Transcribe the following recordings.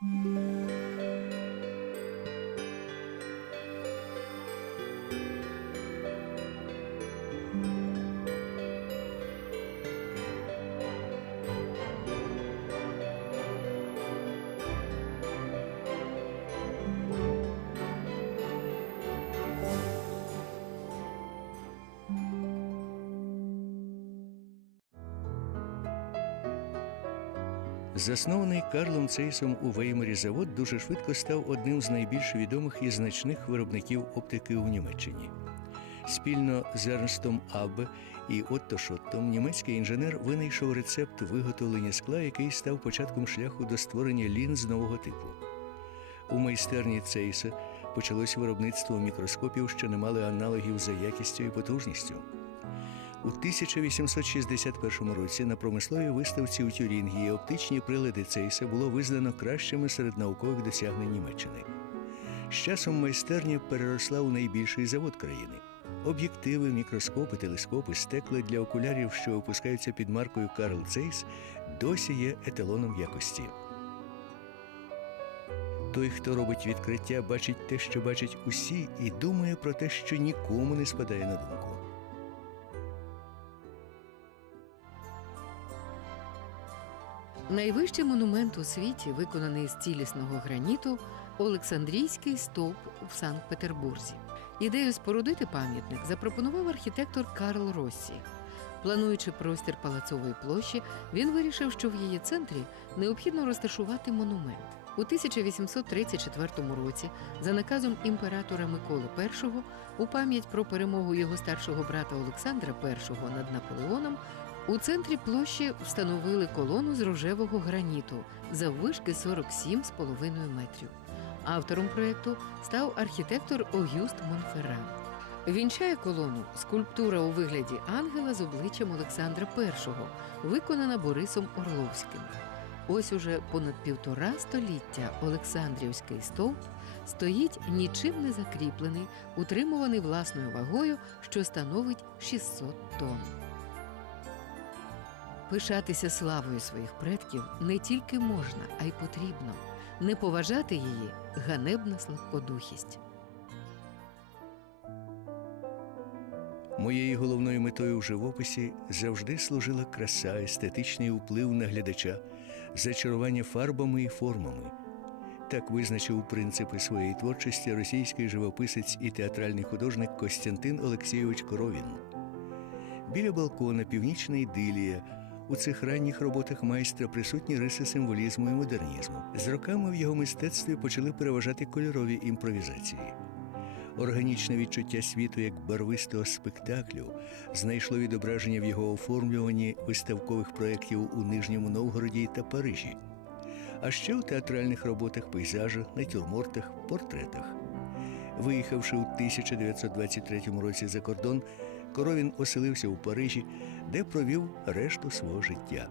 Música Заснований Карлом Цейсом у Веймарі завод дуже швидко став одним з найбільш відомих і значних виробників оптики у Німеччині. Спільно з Ернстом Аббе і Отто Шоттом німецький інженер винайшов рецепт виготовлення скла, який став початком шляху до створення лінз нового типу. У майстерні Цейса почалось виробництво мікроскопів, що не мали аналогів за якістю і потужністю. У 1861 році на промисловій виставці у Тюрінгії оптичні прилади Цейса було визнано кращими серед наукових досягнень Німеччини. З часом майстерня переросла у найбільший завод країни. Об'єктиви, мікроскопи, телескопи, стекла для окулярів, що випускаються під маркою Карл Цейс, досі є еталоном якості. Той, хто робить відкриття, бачить те, що бачать усі, і думає про те, що нікому не спадає на думку. Найвищий монумент у світі, виконаний з цілісного граніту, Олександрійський стовп в Санкт-Петербурзі. Ідею спорудити пам'ятник запропонував архітектор Карл Россі. Плануючи простір палацової площі, він вирішив, що в її центрі необхідно розташувати монумент. У 1834 році, за наказом імператора Миколи І, у пам'ять про перемогу його старшого брата Олександра І над Наполеоном, у центрі площі встановили колону з рожевого граніту заввишки 47,5 метрів. Автором проєкту став архітектор Огюст Монферран. Вінчає колону скульптура у вигляді ангела з обличчям Олександра І, виконана Борисом Орловським. Ось уже понад півтора століття Олександрівський стовп стоїть нічим не закріплений, утримуваний власною вагою, що становить 600 тонн. Пишатися славою своїх предків не тільки можна, а й потрібно. Не поважати її ганебна слабкодухість. Моєю головною метою в живописі завжди служила краса, естетичний вплив на глядача, зачарування фарбами і формами. Так визначив принципи своєї творчості російський живописець і театральний художник Костянтин Олексійович Коровін. Біля балкона північна ідилія. У цих ранніх роботах майстра присутні риси символізму і модернізму. З роками в його мистецтві почали переважати кольорові імпровізації. Органічне відчуття світу як барвистого спектаклю знайшло відображення в його оформлюванні виставкових проєктів у Нижньому Новгороді та Парижі, а ще у театральних роботах, пейзажах, натюрмортах, портретах. Виїхавши у 1923 році за кордон, Коровін оселився у Парижі, де провів решту свого життя.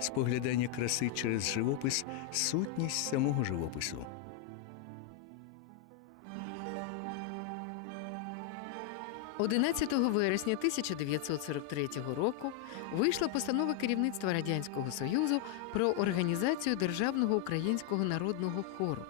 Споглядання краси через живопис сутність самого живопису. – 11 вересня 1943 року вийшла постанова керівництва Радянського Союзу про організацію Державного українського народного хору.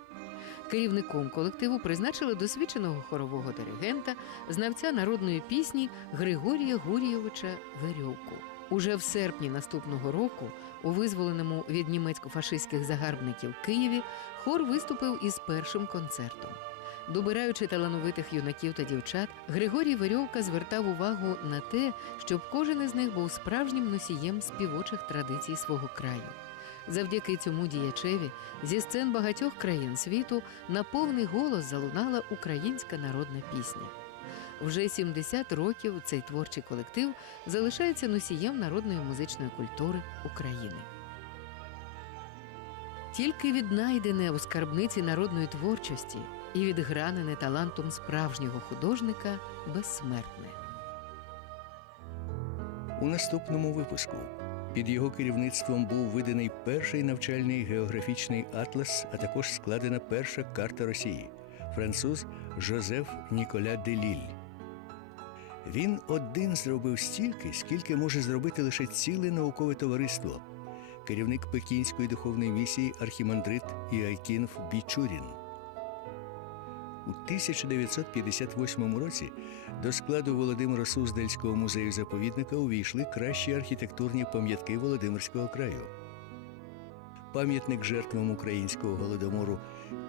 Керівником колективу призначили досвідченого хорового диригента, знавця народної пісні Григорія Гурійовича Верьовку. Уже в серпні наступного року, у визволеному від німецько-фашистських загарбників Києві, хор виступив із першим концертом. Добираючи талановитих юнаків та дівчат, Григорій Верьовка звертав увагу на те, щоб кожен із них був справжнім носієм співочих традицій свого краю. Завдяки цьому діячеві зі сцен багатьох країн світу на повний голос залунала українська народна пісня. Вже 70 років цей творчий колектив залишається носієм народної музичної культури України. Тільки віднайдене у скарбниці народної творчості і відгранене талантом справжнього художника безсмертне. У наступному випуску під його керівництвом був виданий перший навчальний географічний атлас, а також складена перша карта Росії француз Жозеф Ніколя Деліль. Він один зробив стільки, скільки може зробити лише ціле наукове товариство. керівник Пекінської духовної місії архімандрит Іайкінф Бічурін. У 1958 році до складу Володимира Суздальського музею заповідника увійшли кращі архітектурні пам'ятки Володимирського краю. Пам'ятник жертвам українського голодомору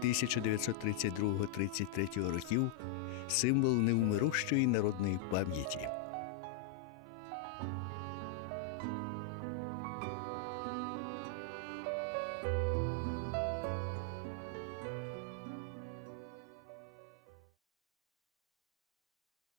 1932-33 років символ невмирущої народної пам'яті.